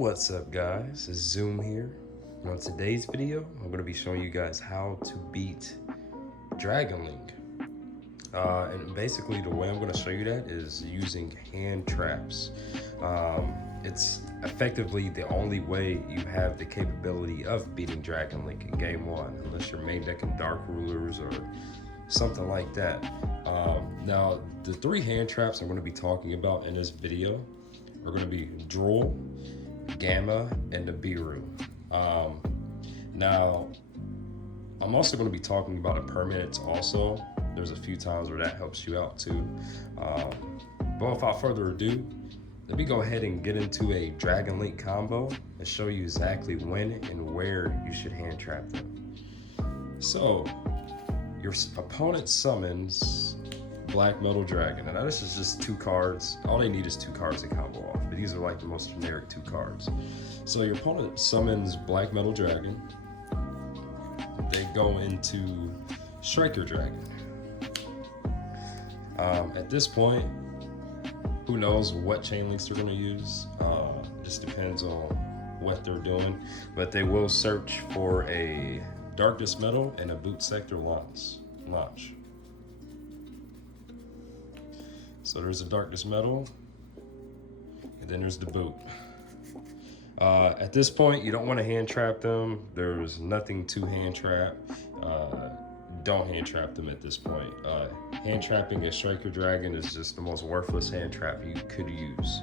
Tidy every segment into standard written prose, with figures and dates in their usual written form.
What's up, guys? It's Zoom here. And on today's video, I'm going to be showing you guys how to beat Dragon Link. And basically the way I'm going to show you that is using hand traps. It's effectively the only way you have the capability of beating Dragon Link in game one, unless you're main decking Dark Rulers or something like that. Now, the three hand traps I'm going to be talking about in this video are going to be Drool, Gamma, and the Nibiru. Now, I'm also going to be talking about impermanence also. There's a few times where that helps you out too. But without further ado, let me go ahead and get into a Dragon Link combo and show you exactly when and where you should hand trap them. So, your opponent summons Black Metal Dragon. And now this is just two cards. All they need is two cards to combo off. But these are like the most generic two cards. So your opponent summons Black Metal Dragon. They go into Striker Dragon. At this point, who knows what chain links they're going to use. Just depends on what they're doing. But they will search for a Darkness Metal and a Boot Sector launch. So there's a Darkness Metal, and then there's the Boot. At this point, you don't want to hand trap them. There's nothing to hand trap. Don't hand trap them at this point. Hand trapping a Striker Dragon is just the most worthless hand trap you could use.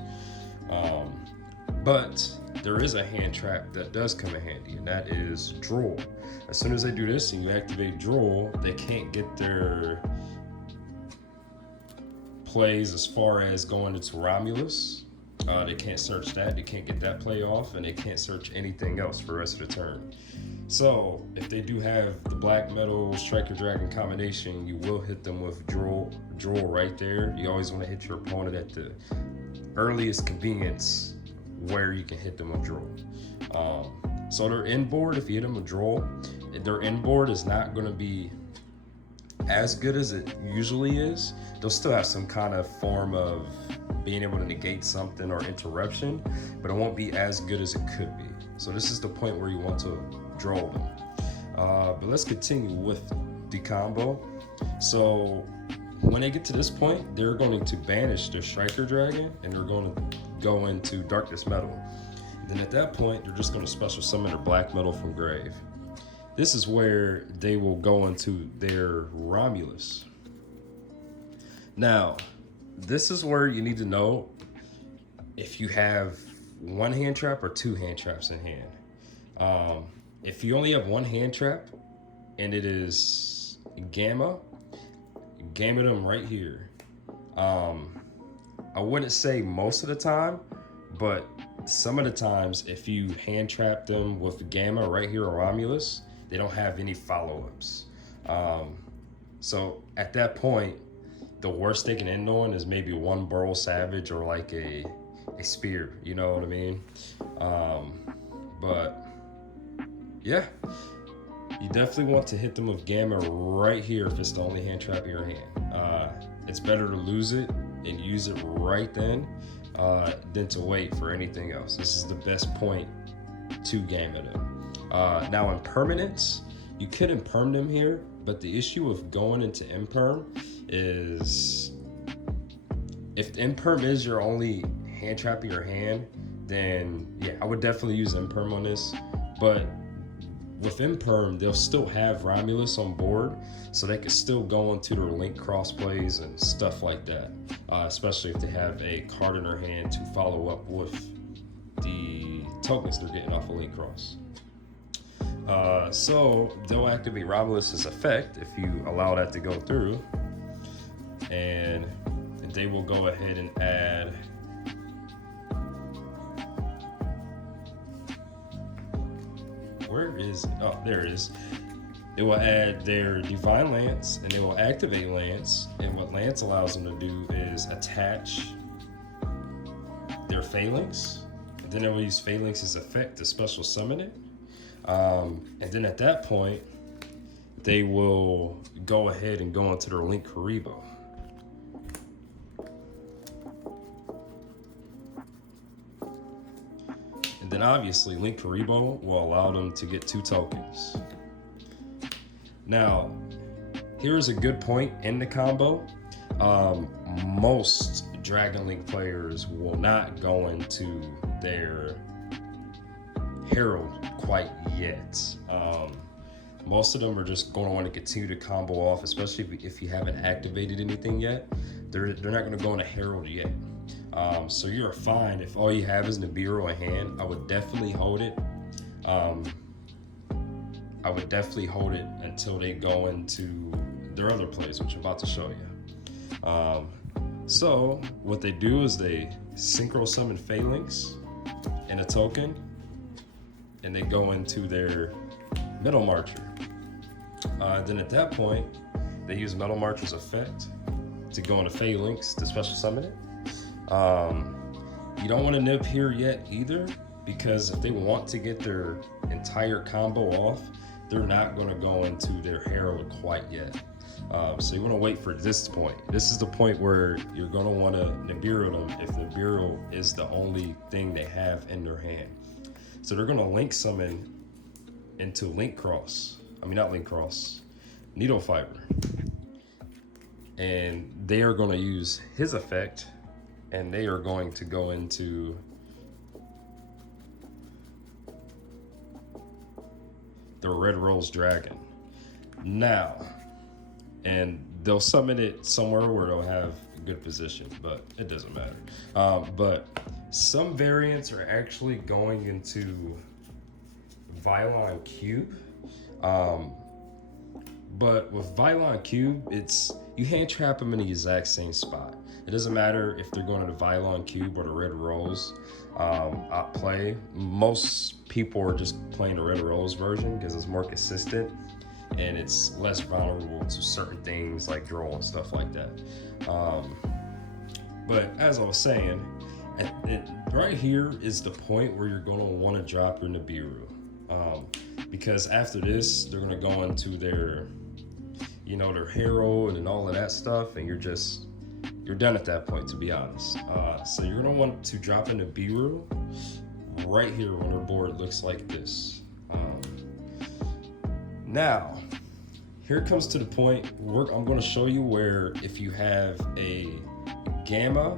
But there is a hand trap that does come in handy, and that is Drool. As soon as they do this and you activate Drool, they can't get their plays as far as going into Romulus. They can't search that, they can't get that play off, and they can't search anything else for the rest of the turn. So if they do have the Black Metal Striker Dragon combination, you will hit them with Drool right there. You always want to hit your opponent at the earliest convenience where you can hit them with Drool. So their inboard, if you hit them with Drool, their inboard is not going to be as good as it usually is. They'll still have some kind of form of being able to negate something or interruption, but it won't be as good as it could be. So this is the point where you want to Drool them. But let's continue with the combo. So when they get to this point, they're going to banish their Striker Dragon and they're going to go into Darkness Metal. Then at that point, they're just going to special summon their Black Metal from grave. This is where they will go into their Romulus. Now, this is where you need to know if you have one hand trap or two hand traps in hand. If you only have one hand trap and it is Gamma them right here. I wouldn't say most of the time, but some of the times if you hand trap them with Gamma right here on Romulus, they don't have any follow-ups. So at that point, the worst they can end on is maybe one Burl Savage or like a spear, you know what I mean? But yeah, you definitely want to hit them with Gamma right here if it's the only hand trap in your hand. It's better to lose it and use it right then than to wait for anything else. This is the best point to Gamma them. Now impermanence, you could imperm them here, but the issue of going into imperm is if imperm is your only hand trap in your hand, then yeah, I would definitely use imperm on this. But with imperm, they'll still have Romulus on board, so they can still go into their link cross plays and stuff like that, especially if they have a card in their hand to follow up with the tokens they're getting off a link cross. So they'll activate Romulus's effect if you allow that to go through, and they will go ahead and add there it is. They will add their Divine Lance and they will activate Lance, and what Lance allows them to do is attach their Phalanx, and then they will use Phalanx's effect to special summon it. And then at that point, they will go ahead and go into their Link Karibo. And And then obviously Link Karibo will allow them to get 2 tokens. Now, here's a good point in the combo. Most Dragon Link players will not go into their Herald quite yet. Most of them are just going to want to continue to combo off, especially if you haven't activated anything yet. They're not going to go into Herald yet. So you're fine if all you have is Nibiru in hand. I would definitely hold it. I would definitely hold it until they go into their other plays, which I'm about to show you. So what they do is they synchro summon Phalanx and a token, and they go into their Metal Marcher. Then at that point, they use Metal Marcher's effect to go into Phalanx to special summon it. You don't want to nib here yet either, because if they want to get their entire combo off, they're not going to go into their Herald quite yet. So you want to wait for this point. This is the point where you're going to want to Nibiru them if Nibiru is the only thing they have in their hand. So they're going to Link summon into Needle Fiber. And they are going to use his effect, and they are going to go into the Red Rose Dragon. Now, and they'll summon it somewhere where they'll have a good position, but it doesn't matter. But some variants are actually going into Vylon Cube. But with Vylon Cube, you hand trap them in the exact same spot. It doesn't matter if they're going to the Vylon Cube or the Red Rose play. Most people are just playing the Red Rose version because it's more consistent and it's less vulnerable to certain things like draw and stuff like that. But as I was saying, right here is the point where you're going to want to drop your Nibiru. Because after this, they're going to go into their Herald and all of that stuff, and you're done at that point, to be honest. So you're going to want to drop in Nibiru right here when their board looks like this. Now, here comes to the point where I'm going to show you where if you have a Gamma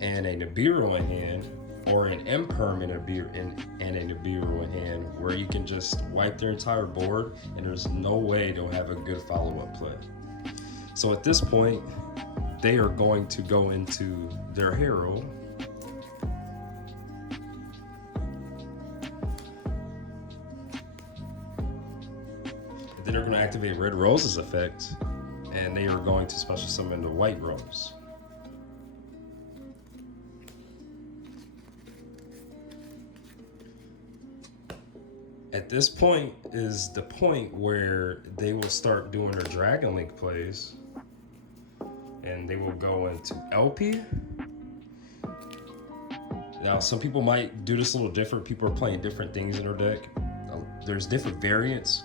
and a Nibiru in hand, or an Imperm and a Nibiru in hand, where you can just wipe their entire board and there's no way they'll have a good follow-up play. So at this point, they are going to go into their Herald. And then they're going to activate Red Rose's effect, and they are going to special summon the White Rose. At this point is the point where they will start doing their Dragon Link plays, and they will go into LP. Now, some people might do this a little different. People are playing different things in their deck. There's different variants,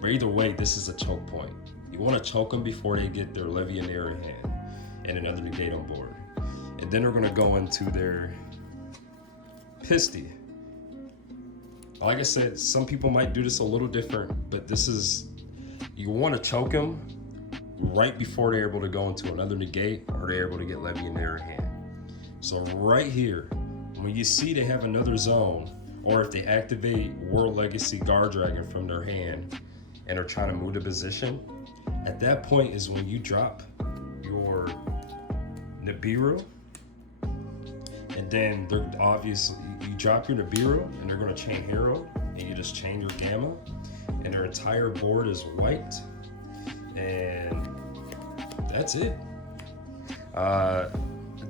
but either way, this is a choke point. You want to choke them before they get their Legionnaire in hand and another negate on board. And then they're going to go into their Pisty. Like I said, some people might do this a little different, but you want to choke them right before they're able to go into another negate or they're able to get Legionnaire in hand. So right here, when you see they have another zone, or if they activate World Legacy Guard Dragon from their hand and are trying to move the position, at that point is when you drop your Nibiru, and then they're obviously, you drop your Nibiru and they're going to chain Herald, and you just chain your Gamma, and their entire board is white, and that's it.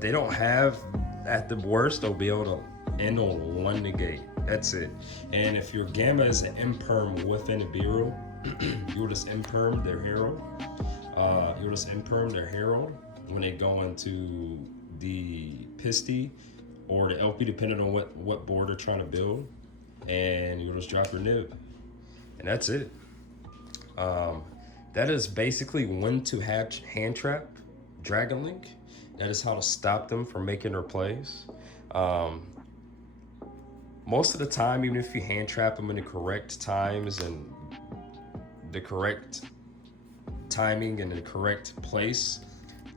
They don't have, at the worst, they'll be able to end on one negate. That's it. And if your Gamma is an Imperm with a Nibiru, you'll just Imperm their Herald. When they go into the Pisty or the LP, depending on what board they're trying to build, and you'll just drop your nib, and that's it. That is basically when to hand trap Dragon Link. That is how to stop them from making their plays. most of the time, even if you hand trap them in the correct times and the correct timing and the correct place,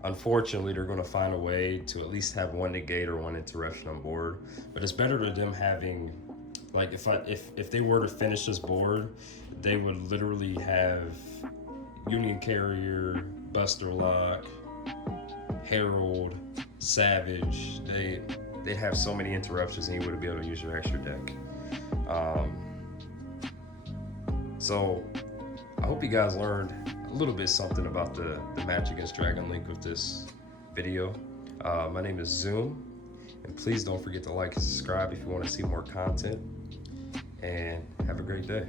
unfortunately, they're going to find a way to at least have one negate or one interruption on board. But it's better to them having, like, if they were to finish this board, they would literally have Union Carrier, Buster Lock, Herald, Savage. They'd have so many interruptions, and you wouldn't be able to use your extra deck. So I hope you guys learned a little bit something about the match against Dragon Link with this video. My name is Zoom, and please don't forget to like and subscribe if you want to see more content, and have a great day.